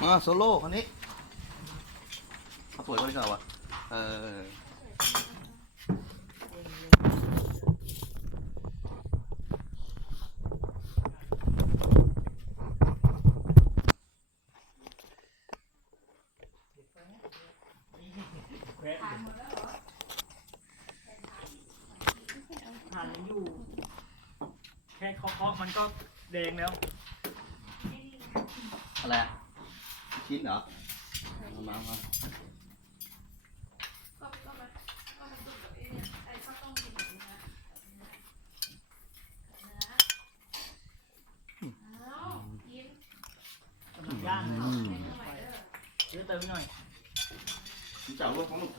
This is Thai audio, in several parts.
มาโซโล่คนนี้เอาสวยกว่านี้ก่อนวะเออหันอยู่ แค่เคาะๆมันก็แดงแล้ว อะไรอะ ชิ้นเหรอเอามาเอามาก็ก็มาก็มาตุ่มกับไอ้เนี่ยไอ้ข้าวต้มกินกับเนื้อเนื้ออ้าวกินกำลังย่างเลยอืมให้เท่าไหร่เด้อเดี๋ยวเติมหน่อยเจ้าลูกของลูก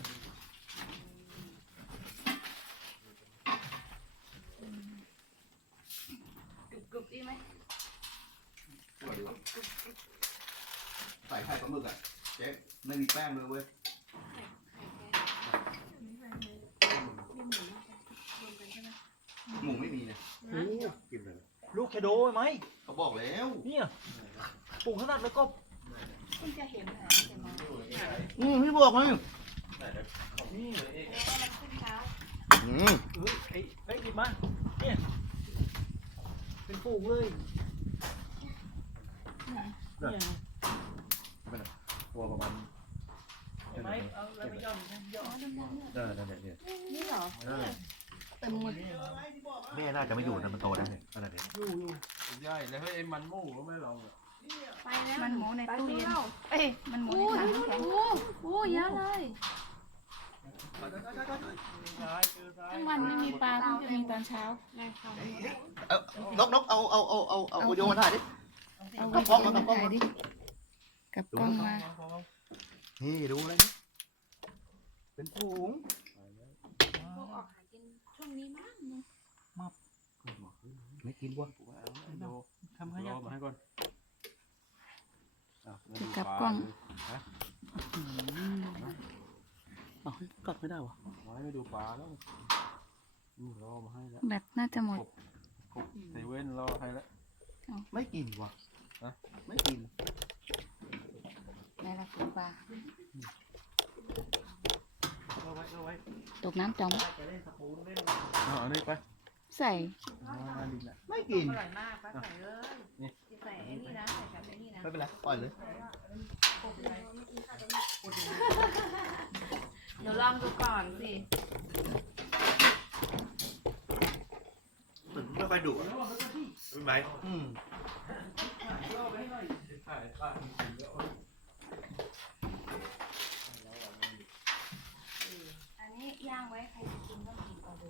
กรุบกรุบดีไหมสวยดีวะใส่ไข่ปลาหมึกอะเจ๊ไม่มีแป้งเลยเว้ยไข่ไข่แกงมีหมูนะคะรวมกันใช่ไหมหมูไม่มีเนี่ยกินเลยลูกชะโดไหมเขาบอกแล้วเนี่ยปรุงขนาดแล้วก็คุณจะเห็นแผลใช่ไหมอืมพี่บอกเลยนี่แล้วมันขึ้นเช้าอืมเอ้ยไอ้ไอ้ยหยิบมาเนี่ยเป็นปลูกเลยเนี่ย ตัวประมาณ เห็นไหมเอา แล้วไม่ย่อมย่อมเออนั่นแหละเนี่ยนี่เหรอเออเต็มหมดแม่น่าจะไม่อยู่นะมันโตแล้วเนี่ยขนาดนี้อยู่อยู่ใช่แล้วเฮ้ยไอ้มันหมูก็ไม่ลองอะไปแล้วมันหมูในตู้เย็นเอ้ยมันหมูโอ้ในยถังน้ำแข็งโอ้โหเยอะเลยซ้ายเจอซ้ายทั้งวันไม่มีปลาเพิ่งจะมีตอนเช้านกนกเอาเอาเอาเอาเอาโยนมาถ่ายดิเอากลับกล้องมากลับกล้องถ่าดิกับกล้องมานี่ดูเลย เป็นฝูงพวกออกหากินช่วงนี้มั้งไม่กินวะดูทำขรยะอมาให้ก่อนจะกลับกล้อง เอาเฮ้ยกลับไม่ได้วะมาให้ดูปลาแล้วนี่รอมาให้แล้วแบตน่าจะหมดคุกเซเว่นรอให้แล้วไม่กินวะฮะไม่กินในละคุณปลา ตกน้ำจมจะเล่นสปูนเล่นเอาอันนี้ไปใส่เอาอันนี้แหละไม่กิน อร่อยมากป้าใส่เลยใส่ไอ้นี่นะใส่กับไอ้นี่นะไม่เป็นไรปล่อยเลย เดี๋ยวลองดูก่อนสิมันไม่ค่อยดุอะรู้ไหมอืม ถ่ายปลาจริงๆแล้ว อันนี้ย่างไว้ใครจะกินก็กินเอาดู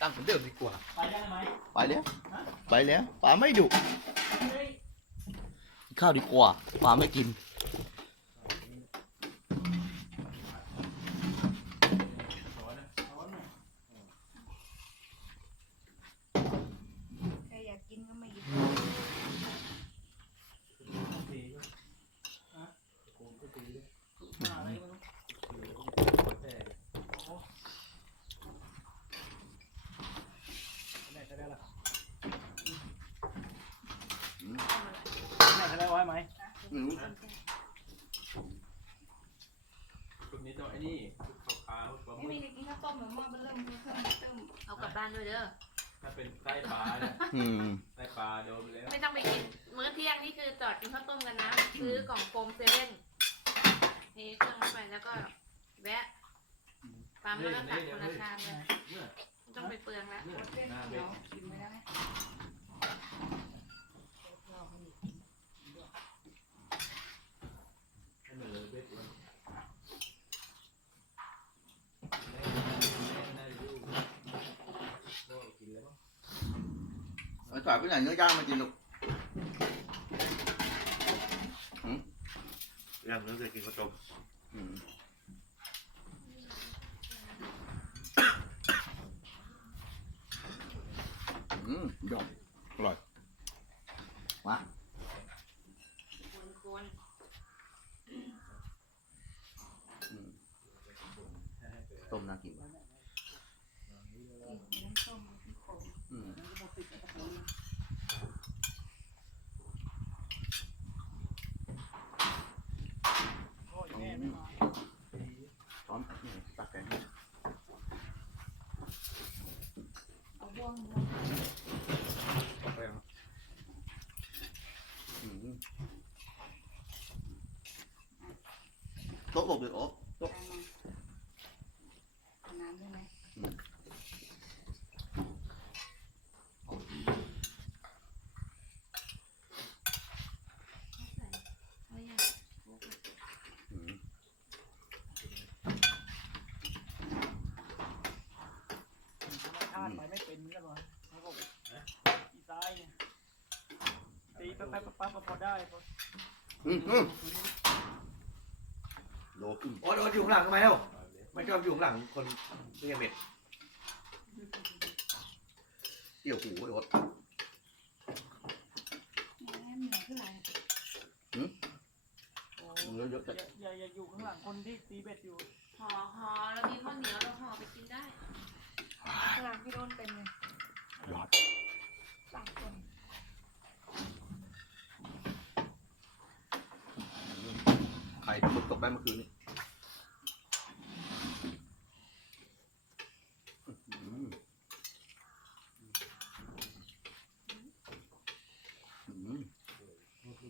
ตั้งเหมือนเดิมดีกว่า ไปได้ไหมไปแล้ว ไปแล้วปลาไม่ดุเฮ้ยกินข้าวดีกว่าปลาไม่กิน ใครอยากกินก็มาหยิบ มาอะไรไม่รู้ไหนจะได้ล่ะ ไหนจะได้ไว้ไหมอืมชุดนี้ต้องไอ้นี่ชุดขาวๆปลาหไม่มึมีกใครกินข้าวต้มหรือหม้อเบลเริ่มเพิ่มเติมเอากลับบ้านด้วยเด้อ ถ้าเป็นไส้ปลาเนี่ยอืมไส้ปลาโดนไปแล้วไม่ต้องไปกิน มื้อเที่ยงนี่คือจอดกินข้าวต้มกันนะ ซื้อกล่องโฟมเซเว่นเทเครื่องเข้าไปแล้วก็แวะปั๊มแล้วก็ตักคนละชามเลยเนี่ยไม่ต้องไปเปลืองแล้วเนี่ยหน้าเบ็ดกินไปแล้วไง ให้มันเลยเบ็ดมันได้อยู่ก็กินแล้วมั้ง เอาจ่ายไปไหนเนื้อย่างมากินลูกยังไม่เคยกินข้าวต้มอืมอืมยอดอร่อยมาคนอืมต้มน่ากินว่ะๆน้ำส้มมันขม อืม อืม โต๊ะหลบเลยโอ๊ะ เอาน้ำได้ไหม เอาอย่าง อืม ธรรมชาติไปไม่เป็นเหมือนกันวะแล้วก็อีซ้ายเนี่ย ตีแป๊บแป๊บแป๊บพอได้พออืมอืมโลครึ่งโอ๊ตโอ๊ตอยู่ข้างหลังทำไมเล่าไม่ชอบอยู่ข้างหลังคนนี่ไงเม็ดเกี่ยวหูไอ้โอ๊ตแม่เหนื่อยเท่าไหร่โอ้เนื้อเยอะอจัดย่าอย่าอย่าอยู่ข้างหลังคนที่ตีเบ็ดอยู่ห่อห่อแล้วมีข้าวเหนียวเราห่อไปกินได้ข้างหลังพี่โดนเป็นเลยยอดสามคน ไข่ที่ผมตก ได้เมื่อคืนนี้อืมอืม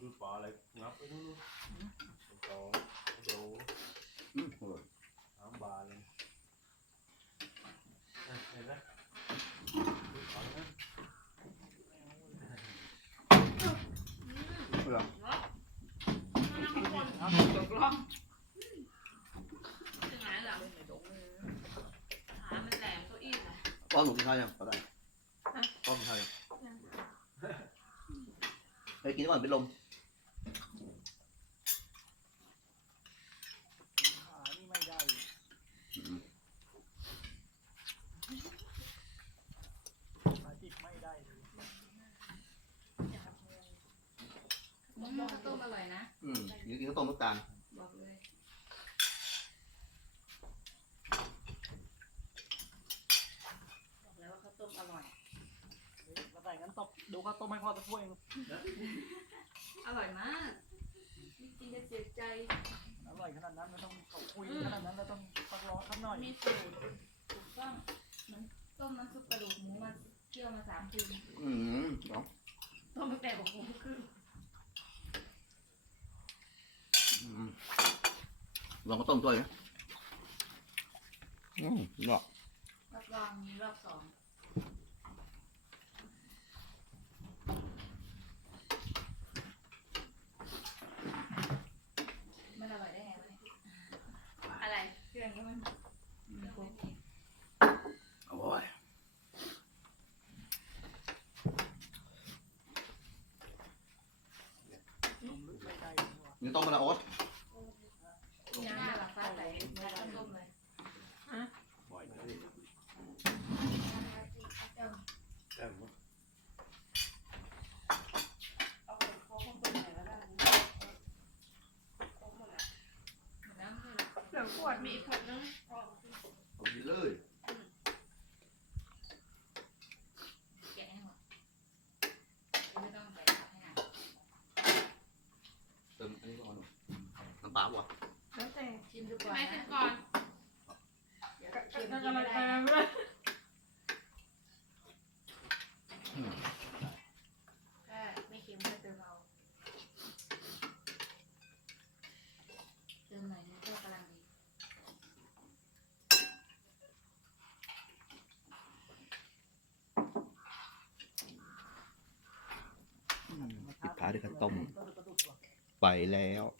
ดูปลาอะไรงับไปนู่นนู่นโตโต อืมอร่อย น้ำบานเลยเห็นไหมดูปลาเนี่ย อร่อย นั่งข้างบน ครับ ตกล่องถึงไหนเหรอ เล่นในดงเลย ขามันแหลมเก้าอี้เหรอ ป้อนหนูกิน ข้าวยังป้าได้ป้อนกินข้าวยังไปกินก่อนเป็นลมขานี่ไม่ได้อืมขาจิบไม่ได้เลยอืมข้าวต้มอร่อยนะ อืมกินกินข้าวต้มน้ำตาลบอกเลย บอกแล้วว่าข้าวต้มอร่อย เฮ้ยมาแต่งั้นตบดูข้าวต้มให้พ่อสักถ้วยหนึ่งอร่อยมากไม่กินจะเสียใจ อร่อยขนาดนั้นไม่ต้องเขาคุยขนาดนั้นเราต้องพักร้อนสักหน่อยมีสูตรถูกต้องเหมือนต้มน้ำซุปกระดูกหมูมาเคี่ยวมาสามคืนอืมเนาะต้มตั้งแต่หกโมงครึ่งอืมลองข้าวต้มด้วยนะอืมเนาะรับรองมีรอบสองมันอร่อยได้ไงวะเนี่ย อะไร เครื่องก็มันเครื่องไม่มี อร่อย ต้มลึกไม่ได้ นี่ต้มมาละโอ๊ต มีน้ำแบบฟ้าใสแล้วก็ต้มเลย บ่อยนะ เจ้า แก้มมั้ง เอาไปโค้งต้มไหนแล้วได้โค้งหมดแล้ว น้ำไม่ใช่หรอก เหลือขวดมีอีกขวดนึง เอากินเลย แกะให้หมดไม่ต้องใส่ผักให้หนัก เติมอันนี้ก่อนหน่อยน้ำ ปลาบ่ะแล้วแต่ชิมดูก่อนไม่นะขึ้นก่อนเดี๋ยวเค็มนั่นกินอะไรไม่แพได้งนะเลยถ้าไม่เค็มก็เติมเอาเติมหน่อยนึงก็กำลังดีปิดท้ายด้วยข้าวต้มก็จะกระดุกว่ะไปแล้วอ